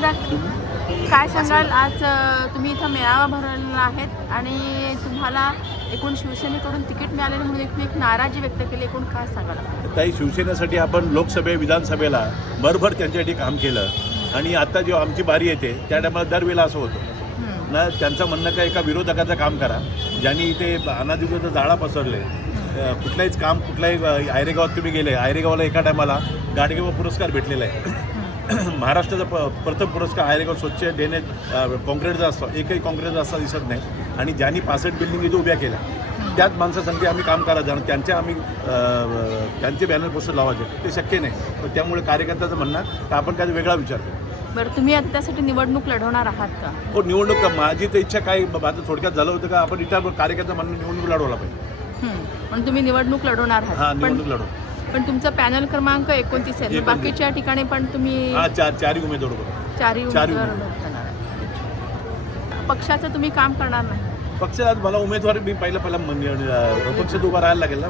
दादा काय सांगाल, आज तुम्ही इथं मेळावा भरवलेला आहेत आणि तुम्हाला एकूण शिवसेनेकडून तिकीट मिळालेलं म्हणून एक नाराजी व्यक्त केली, एकूण काय सांगाल? ताई, शिवसेनेसाठी आपण विधानसभेला भरभर त्यांच्यासाठी काम केलं आणि आता जेव्हा आमची बारी येते त्या टायमाला दरवेळेला असं होतं ना. त्यांचं म्हणणं काय, एका विरोधकाचं काम करा ज्यांनी इथे अनाधिकृत जाळा पसरले. कुठलाहीच काम, कुठल्याही आयरेगावात तुम्ही गेले, आयरेगावला एका टायमाला गाडगेबाबा पुरस्कार भेटलेला आहे. महाराष्ट्राचा प्रथम पुरस्कार आयरेगाव स्वच्छ देण्यात काँक्रीटचा असतो, एकही काँक्रीटचा असा दिसत नाही. आणि ज्यांनी 65 बिल्डिंग इथे उभ्या केल्या त्याच माणसासाठी आम्ही काम करायचं आणि त्यांचे बॅनर पोस्टर लावायचे ते शक्य नाही. तर त्यामुळे कार्यकर्त्याचं म्हणणं तर आपण काय वेगळा विचार करू. बरं, तुम्ही आता त्यासाठी निवडणूक लढवणार आहात का? हो, निवडणूक माझी तर इच्छा काय, माझं थोडक्यात झालं होतं का आपण इथं कार्यकर्ता म्हणून निवडणूक लढवला पाहिजे. पण तुम्ही निवडणूक लढवणार आहात? हां, निवडणूक लढवू. पण तुमचा पॅनल क्रमांक 29 आहे, बाकीच्या ठिकाणी पण तुम्ही चारही उमेदवार चारही उमेदवार करणार आहे. पक्षाचं तुम्ही काम करणार नाही? पक्षात मला उमेदवार मी पहिला अपक्षात उभा राहायला लागेल ना.